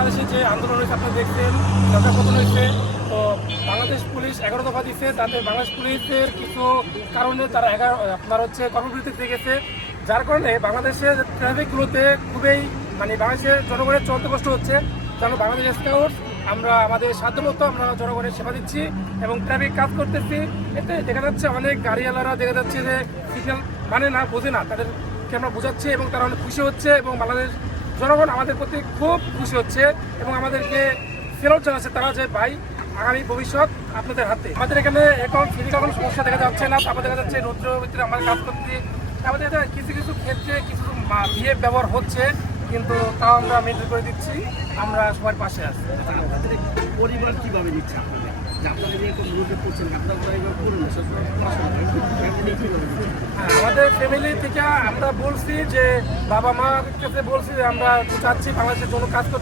বাংলাদেশে যে আন্দোলন হয়েছে আপনারা দেখছেন, সরকার পতন হয়েছে, তো বাংলাদেশ পুলিশ 11 দফা দিচ্ছে, তাতে বাংলাদেশ পুলিশের কিছু কারণে তারা আপনার হচ্ছে কর্মবিরতি দিয়ে গেছে, যার কারণে বাংলাদেশের ট্রাফিকগুলোতে খুবই বাংলাদেশের জনগণের চলতে কষ্ট হচ্ছে। কারণ বাংলাদেশ স্কাউট আমরা আমাদের সাধ্যমতো আমরা জনগণের সেবা দিচ্ছি এবং ট্রাফিক কাজ করতেছি। এতে দেখা যাচ্ছে অনেক গাড়িওয়ালারা দেখা যাচ্ছে যে সিগন্যাল না বোঝে না, তাদেরকে আমরা বোঝাচ্ছি এবং তারা অনেক খুশি হচ্ছে এবং বাংলাদেশ জনগণ আমাদের প্রতি খুব খুশি হচ্ছে এবং আমাদেরকে ফেরত জানাচ্ছে তারা যে ভাই আগামী ভবিষ্যৎ আপনাদের হাতে। আমাদের এখানে এখন ফিজিক্যাল কোনো সমস্যা দেখা যাচ্ছে না, তারপর দেখা যাচ্ছে রৌদ্র ভিতরে আমার কাজ করতে আমাদের কিছু কিছু ক্ষেত্রে কিছু বিয়ে ব্যবহার হচ্ছে, কিন্তু তাও আমরা মেনটেন করে দিচ্ছি, আমরা সবার পাশে আছি। পরিবার কিভাবে দিচ্ছে আপনাদের যে আপনারা যে এরকম বিরোধী করছেন আপনারা এইভাবে করুন হ্যাঁ, আমাদের ফ্যামিলি থেকে আমরা বলছি যে বাবা মার কাছে বলছি যে আমরা চাচ্ছি বাংলাদেশের জন্য কাজ করতে।